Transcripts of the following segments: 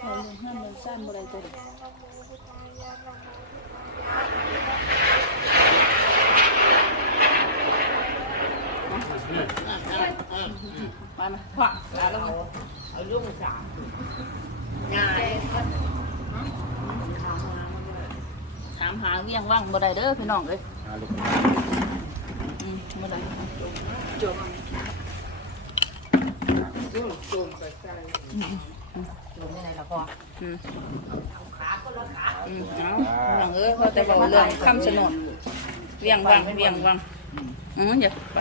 เอาเรื่องห้ามเรื่องซ่านบ่ได้ตัวเดียวมาขวาแล้วลงเอาลูกสามงานถามหาเงี้ยงว่างบ่ได้เด้อพี่น้องเอ้ยบ่ได้จบจูงใส่ ออืมเอาขาก็ละขาอืมเอาพี่น้องเอ้ยเขาแต่บอกเรื่องคำสนดเวียงวังเวียงวังอืมอย่าไป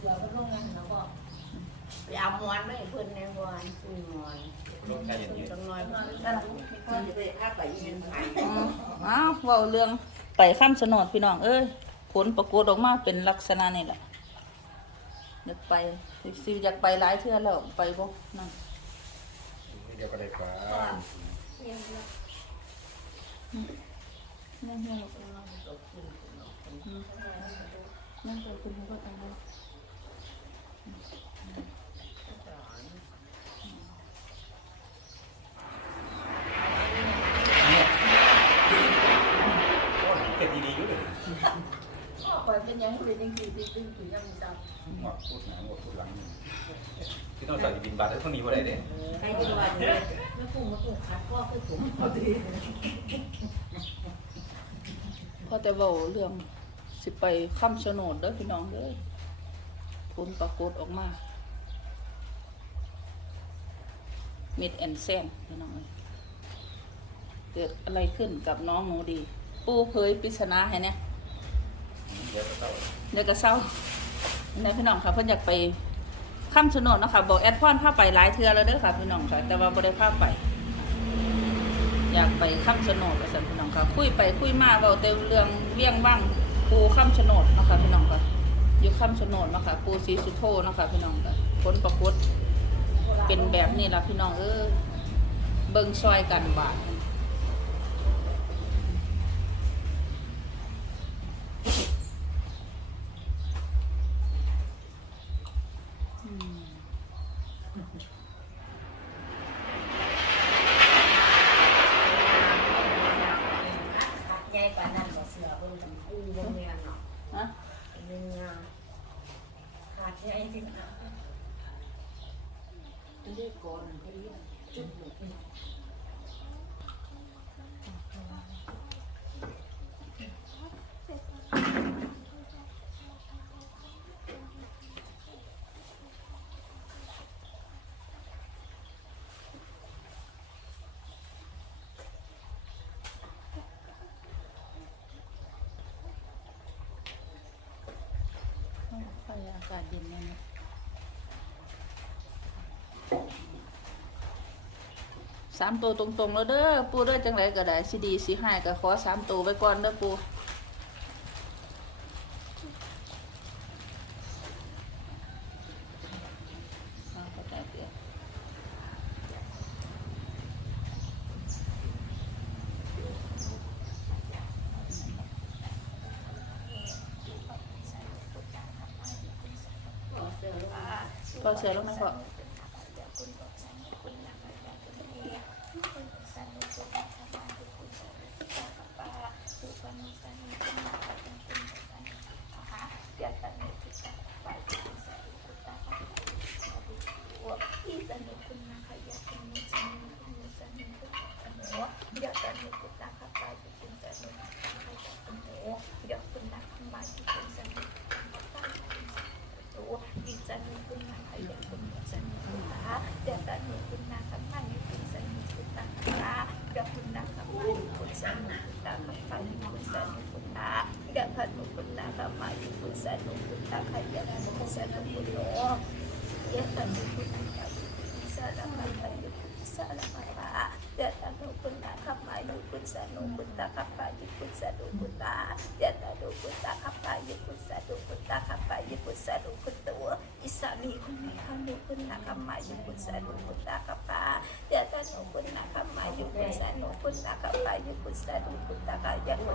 เดี๋ยวก็ลงงานแล้วก็ไปเอามวนไม่เพิ่นในวันซื้อมวนลูกชายอย่างนี้จังน้อยมันนั่นแหละพ่อจะไปพาไปยินไผ่อ๋ออ้าวเว้าเรื่องไปคำสนดพี่น้องเอ้ย ผลปรากฏออกมาเป็นลักษณะนี่แหละอยากไปสิอยากไปหลายเทื่อแล้วไปบ่นั่นเดี๋ยวก็ได้ฟ้านั่นนั่นลูกอืมนั่นไปคุณก็ตามไป เป็นดีๆอยู่เลย คอยเป็นยังเป็นยังสี่สี่สี่สี่ยังมีจับ หมดพูดหนาหมดพูดหลังที่ต้องใส่บินบาทแล้วต้องมีบ่ได้เด้ใครเป็นวันเลยม่ปุ่มมาปุ่มขาพ่อคือผมพอดีพอแต่เว้าเรื่องสิไปคำสนดเด้อพี่น้องเด้อผลปรากฏออกมาเมิดแอนแซนพี่น้องเอ้ยเกิดอะไรขึ้นกับน้องหนูดี ปูเผยปริศนาให้เนี่ย เดี๋ยวก็เศร้าเดี๋ยวก็เศร้านี่พี่น้องค่ะเพิ่นอยากไปคำชะโนดเนาะคะบอกแอดพอนพาไปหลายเทือแล้วเด้อค่ะพี่น้องค่ะ แต่ว่าบ่ได้พาไป อยากไปคำชะโนดว่าซั่นพี่น้องค่ะ คุยไปคุยมาเว้าแต่เรื่องเวียงว่างปูคำชะโนดเนาะค่ะพี่น้องค่ะอยู่คำชะโนดเนาะค่ะ ปูศรีสุโธเนาะค่ะพี่น้องค่ะผลปรากฏเป็นแบบนี้ล่ะพี่น้องเอ้ยเบิ่งซอยกันบาด ขาดใหญ่กว่านั้นก็ เสือเบิ่งกันกูบ่แม่นเนาะฮะเนื้อขาดใหญ่จริงๆเรียกก่อนเขาเรียกจุดหนึ่ง ไปอากาศเย็นเน่นะสามตัวตรงๆแล้วเด้อปูเด้อจังไรก็ได้สิดีสิหายก็ขอสามตัวไว้ก่อนเด้อปูอ่าเข้าใจเปลี่ยน พ อเสียแล้วนะพ่อ คัมมายุคุณสานุคุณตากัปปายะตานุคุณนะคัมมายุคุณสานุคุณตากัปปายุคุณสานุคุณตากัยังคุ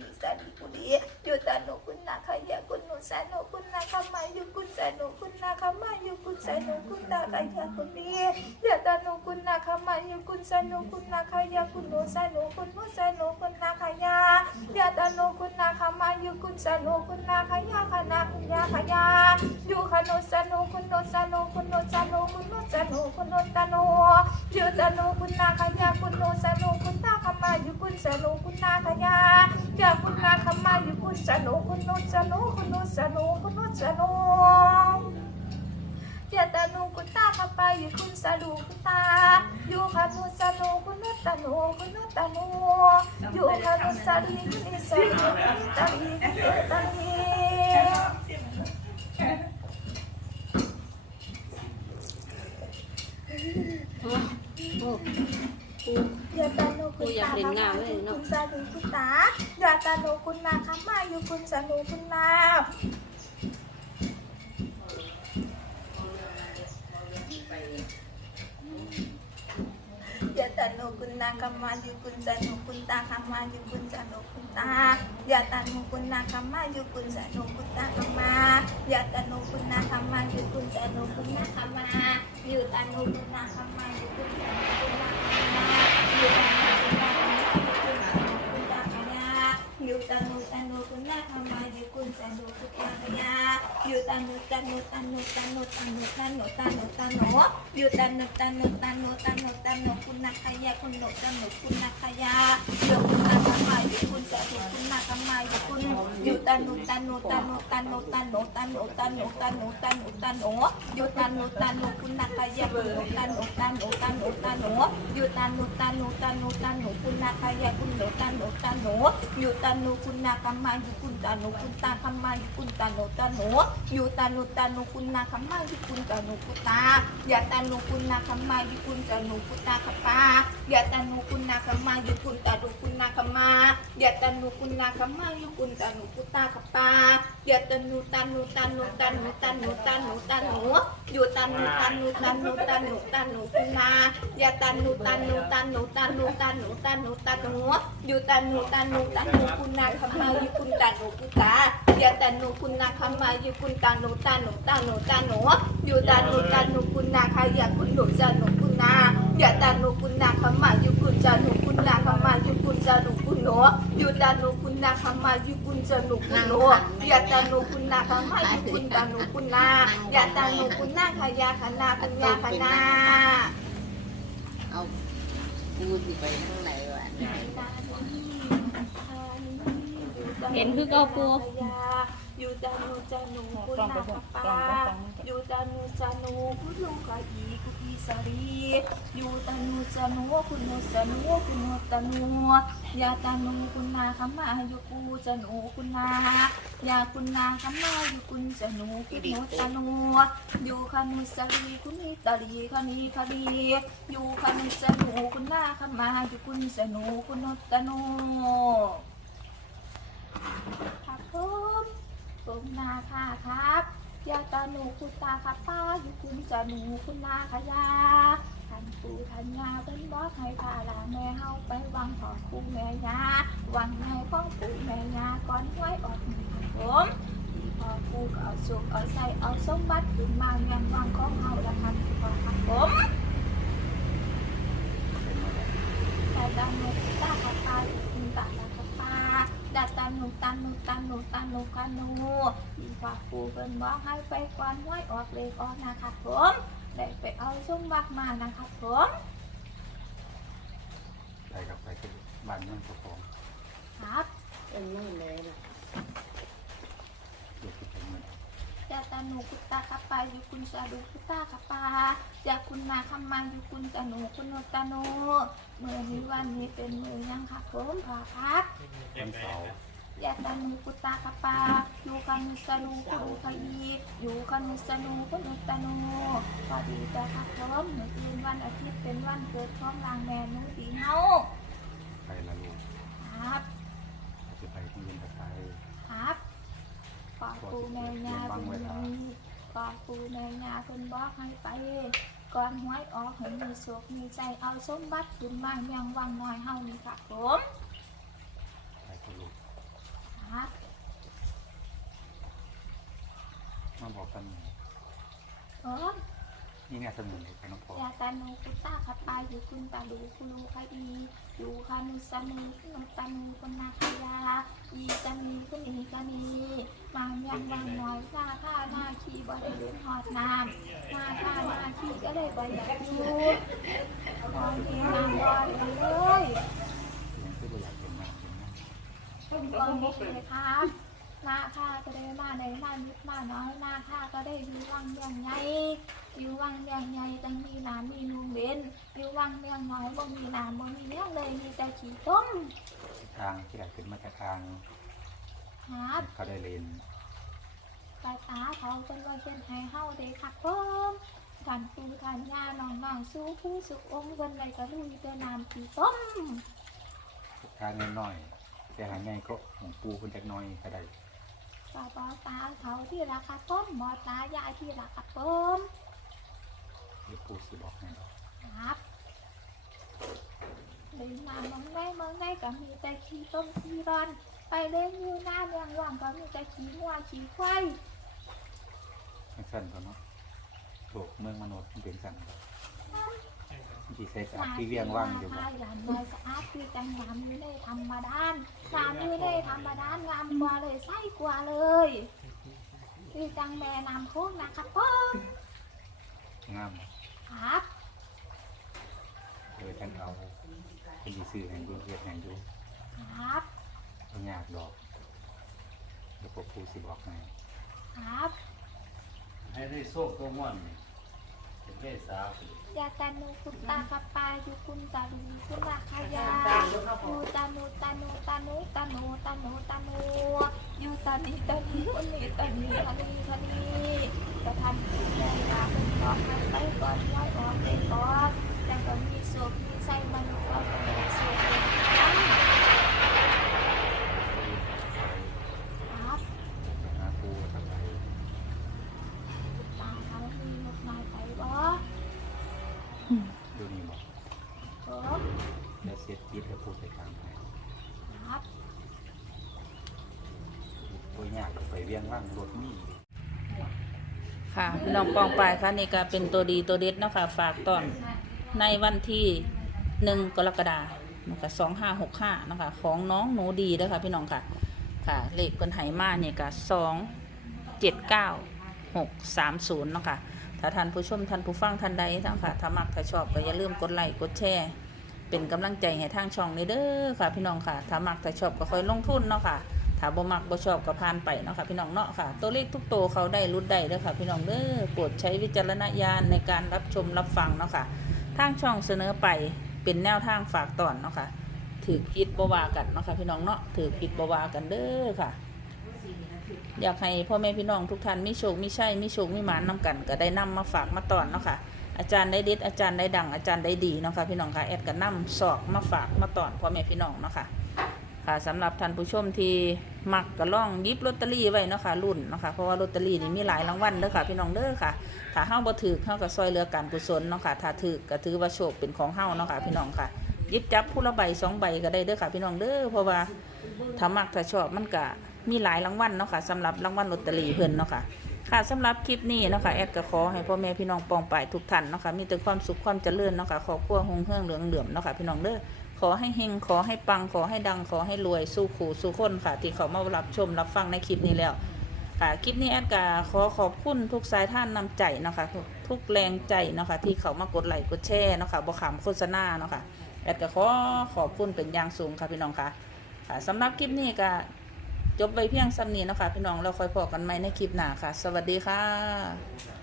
ยุสาดิคุณดียุตาโนคุณตาขายะคุณโนสาธุคุณตาขับไปยุคุณสาธุคุณตาขับไปยุคุณสาธุคุณตาขายะคุณดียะตาโนคุณตาขับไปยุคุณสาธุคุณตาขายะคุณโนสาธุคุณโนสาธุคุณตาขยะยะตาโนคุณตาขับไปยุคุณสาธุคุณตาขยะคณะคุณยาขายะยุคโนสาธุคุณโนสาธุคุณโนสาธุคุณโนสาธุคุณโนตาโนยุตาโนคุณตาขายะคุณโนสาธุคุณตาขับไปยุคุณสาธุคุณตาขยะ สนุกคนนู้นสนุกคนนู้นสนุกคนนู้นสนุกเดียตานูคุณตาขับไปอยู่คุณสนุกคุณตา อยู่คันนู้นสนุกคนนู้นสนุกคนนู้นสนุกอยู่คันนูสนสนุกคนนี้สนุกตาลีตาลี ยาตานูคุณตาคามายุคุณสาลูกุตายาตานูคุณนาคามาอยุคุณสาลูคุณนาอย่าตานุคุณนาคามาอยุคุณจานุคุณตาคามาอยุคุณจานุคุณตาอย่าตานุคุณนาคามาอยุคุณจานุคุณตาคามาอย่าตานุคุณนาคามาอยุคุณจานุคุณนาคามาอยุตานุคุณนาคามา tano tano tano tano tano tano tano ยุตานุตานุตานุตานุตานุคุณนักขยะคุณโนตานุคุณนักขยะโยคุณนัก มายุคุณสาธุคุณนักขมายุคุณยุตันนุตันนุตันนุตันนุตันนุตันนุตันนุตันนุตันนุตันนุยุตันนุตันนุคุณนักขยะคุณนุตันนุตันนุตันนุตันนุยุตันนุตันนุตันนุตันนุคุณนักขยะคุณนุตันนุตันนุยุตันนุคุณนักขมายุคุณตันนุคุณตาขมายุคุณตันนุตันนุยุตันนุตันนุคุณนักขมายุคุณตันนุคุณตายาตานุคุณนาคมายุคุณจานุคุณตาคปายาตานุคุณนาคมายุคุณตานุคุณนาคมายาตานุคุณนาคมายุคุณตานุคุตาคปายาตานุตานุตานุตานุตานุตานุตานุอยู่ตานุตานุตานุตานุตานุคุณนายาตานุตานุตานุตานุตานุตานุตานุอยู่ตานุตานุตานุคุณนาคมายุคุณตานุคุตายาตานุคุณนาคมายุคุณตานุตานุตานุตานุอยู่ตานุตานุคุณนาคายาคุณหนุจานุคุณนายาตานุคุณนาคมายุคุณจานุคุณนาคมายุคุณจานุคุณโนอยู่ตานุคุณนาคมายุคุณจานุคุณโนยาตานุคุณนาคมายุ kunna kama yukunja no kuno yata no kunna kama yukunja no kunna yata no kunna kaya kana kunya kana เอาพูดไปทางไหนวะเห็นคือเกาปูยูจานูจานูคุณนาปายูจานูจานูคุณลูกอีคุณ สรีอยู่ตานุจานุคุณโนจานุคุณโนตานุยาตานุคุณนาคมาอยู่กูจานุคุณนายาคุณนาคมาอยู่คุณจานุคุณโนตานุอยู่คานุสรีคุณนิตาลีคานีคารีอยู่คานุจานุคุณนาคมาอยู่คุณจานุคุณโนตานุครับผมผมนาค่ะครับ ยาตาหนูคุณตาครับป้าอยู่คุณจะหนูคุณนาขยาทันปูทันยาเป็นบอกให้พาลาแม่เฮาไปวังของคูแม่ยาวังในของปูแม่ยาก่อนไว้ออกหนึ่งผมที่พอปูก็เอาสุกเอาใส่เอาสมบัติขึ้นมาเงินวังของเฮาล้วครับพอครับผมยาตาหนูคุณตาครับป้าามหนูตามนูตามนูตามนูกันหนูดีกว่าครูเป็นบ้าให้ไปกวนห้อยออกเลยก่อนนะคะผมได้ไปเอาชุ่มบักมานะคะผมไปกับไปที่บ้านนั่นปกคมครับเป็นนี่เลยนะเด็กที่เป็นมัน jatanu kuta kapa yukun sadu kuta kapa jakun na kama yukun tanu kuno tanu มื่อนี้วันนี้เป็นมือยังค่ะผมขอครับวันเสา ยาตานูกุตตาคปาอยู่กันนุสนูคุรุขยีอยู่กันนุสนูคุรุตานูพอดีแต่ครับผมเมื่อคืนวันอาทิตย์เป็นวันเกิดของนางแม่หนูดีเฮาไปละลูกครับจะไปที่เย็นตะไคร้ครับขอปูแม่ยาเป็นมีขอปูแม่ยาเป็นบอกให้ไปก่อนหวยออกให้มีโศกมีใจเอาสมบัติขึ้นมาเมียงวังน้อยเฮานี่ครับผม ไปกับลูก ครับ มาบอกกัน เออ นี่เนี่ยสมุนไพรน้อง พอยาตานูกุตาขับไปอยู่คุณตาดูคุลูคดีอยู่คานุสนูคุนตานูคนนาคยาอีจันนีคุนีกานีมาเมียงวังน้อยหน้าท่าหน้าขี้บ่ได้เล่นหอดน้ำหน้าท่าหน้าขี้ก็ได้บ่อยากอยู่ตอนนี้น้ำบ่อยเลยยังคือบ่อยากเป็นมากเลยครับหน้าท่าก็ได้มาได้มานิดมาน้อยหน้าท่าก็ได้อยู่วังเมียงใหญ่อยู่ วังเมียงใหญ่ตั้งมีน้ำมีนุ่งเบนอยู่วังเมียงน้อยบ่มีน้ำบ่มีเลี้ยงเลยมีแต่ขี้ต้มทางที่ไหนเป็นมาจากทางครับเขาได้เรียนภาษาเขาเป็นว่าเช่นให้เฮาได้คักเพิ่มท่านปู่ท่านย่าน้องๆสู้ผู้สุของค์เพิ่นได้ก็ลุยแต่น้ำขี้ต้มทางน้อยๆแต่หาง่ายก็หลวงปู่คนจักหน้อยก็ได้ป้าป้าตาเขาที่ราคาต้มหมอตายายที่ราคาเพิ่ม เดี๋ยวปู่สิบอกให้ครับเดินมาเมืองได้เมืองได้ก็มีแต่ขี้ต้มขี้ร้อนไปเล่นอยู่หน้าเมืองว่างก็มีแต่ขี้งัวขี้ควายไม่สั้นก็เนาะโลกเมืองมนุษย์มันเป็นสั้นก็ที่ใส่สะอาดที่เวียงว่างอยู่บ่หลานน้อยสะอาดคือจังงามอยู่ในธรรมดานงามอยู่ในธรรมดานงามกว่าเลยไส้กว่าเลยคือจังแม่น้ำโค้งนะครับพ่องาม ครับเลยจังเอาเป็นดีซื้อแห่งอยู่เฮ็ดแห่งอยู่ครับบ่ยากดอกเดี๋ยวพวกปู่สิบอกให้ครับให้ได้โชคตัวม่วนนี่เป็นเมษาสิยาตานุคุตตาคปายุคุนตาลุคุนาคายายูตานุตานุตานุตานุตานุตานุยูตานิตานิคนนี้ตานีคันนี้คันนี้ จะทำให้แรงตาเป็นก่อนให้ไปก่อนไว้ออกเป็นก่อนแล้วก็มีสุขมีใจมันก็จะมีสุขเป็นครับครับหาปู่ทางไหนตาเขามีลูกนายไปบ่ดูนี่บอกครับเดี๋ยวเสียจิตแล้วปู่ไปทางให้ครับตัวยากไปเวียงว่างรถมี ค่ะพี่น้องปองปลายค่ะนี่ก็เป็นตัวดีตัวเด็ดเนาะค่ะฝากตอนในวันที่หนึ่งกรกฎาคมนะคะสองห้าหกห้านะคะของน้องหนูดีเด้อค่ะพี่น้องค่ะค่ะเลขเพิ่นไหมาเนี่ยก็สองเจ็ดเก้าหกสามศูนย์เนาะค่ะถ้าท่านผู้ชมท่านผู้ฟังท่านใดทั้งค่ะถ้ามักถ้าชอบก็อย่าลืมกดไลค์กดแชร์เป็นกำลังใจให้ทางช่องนี้เด้อค่ะ พี่น้องค่ะถ้ามักถ้าชอบก็ค่อยลงทุนเนาะค่ะ ถ้าบ่มักบ่ชอบก็ผ่านไปเนาะค่ะพี่น้องเนาะค่ะ ตัวเลขทุกตัวเขาได้รุดได้เด้อค่ะ พี่น้องเด้อโปรดใช้วิจารณญาณในการรับชมรับฟังเนาะค่ะทางช่องเสนอไปเป็นแนวทางฝากตอนเนาะค่ะถือผิดบวากันเนาะค่ะพี่น้องเนาะถือผิดบวากันเด้อค่ะ อยากให้พ่อแม่พี่น้องทุกท่านมีโชคมีชัยมีโชคมีหมานนำกันก็ได้นำมาฝากมาตอนเนาะค่ะอาจารย์ได้เด็ดอาจารย์ได้ดังอาจารย์ได้ดีเนาะค่ะพี่น้องค่ะแอดก็นำสอกมาฝากมาตอนพ่อแม่พี่น้องเนาะค่ะ ค่ะสำหรับท่านผู้ชมที่มักก็ล่องยิบลอตเตอรี่ไว้เนาะค่ะรุ่นเนาะค่ะเพราะว่าลอตเตอรี่นี่มีหลายรางวัลเด้อค่ะ พี่น้องเด้อค่ะ ถ้าเฮาบ่ถือเฮาก็ซอยเหลือการกุศลเนาะค่ะถ้าถือก็ถือว่าโชคเป็นของเฮาเนาะค่ะ พี่น้องค่ะยิบจับผู้ละใบสองใบก็ได้เด้อค่ะ พี่น้องเด้อเพราะว่าถ้ามักถ้าชอบมันก็มีหลายรางวัลเนาะค่ะสำหรับรางวัลลอตเตอรี่เพิ่นเนาะค่ะค่ะสำหรับคลิปนี้เนาะค่ะแอดก็ขอให้พ่อแม่พี่น้องปองปายทุกท่านเนาะค่ะมีแต่ความสุขความเจริญเนาะค่ะครอบครัวหงเฮืองเหลืองเหลื่อมเนาะค่ะพี่น้องเด้อ ขอให้เฮงขอให้ปังขอให้ดังขอให้รวยสู้ขู่สู้คนค่ะ ที่เขามารับชมรับฟังในคลิปนี้แล้ว ค่ะคลิปนี้แอดกาขอขอบคุณทุกสายท่านนำใจนะคะ ทุกแรงใจนะคะที่เขามากดไลค์กดแชร์นะคะบ่ขำโฆษณาเนาะคะแอดก็ขอขอบคุณเป็นอย่างสูงค่ะพี่น้องค่ะค่ะสำหรับคลิปนี้ก็จบไว้เพียงซ้ำนี้นะคะพี่น้องเราค่อยพอกันใหม่ในคลิปหน้าค่ะ สวัสดีค่ะ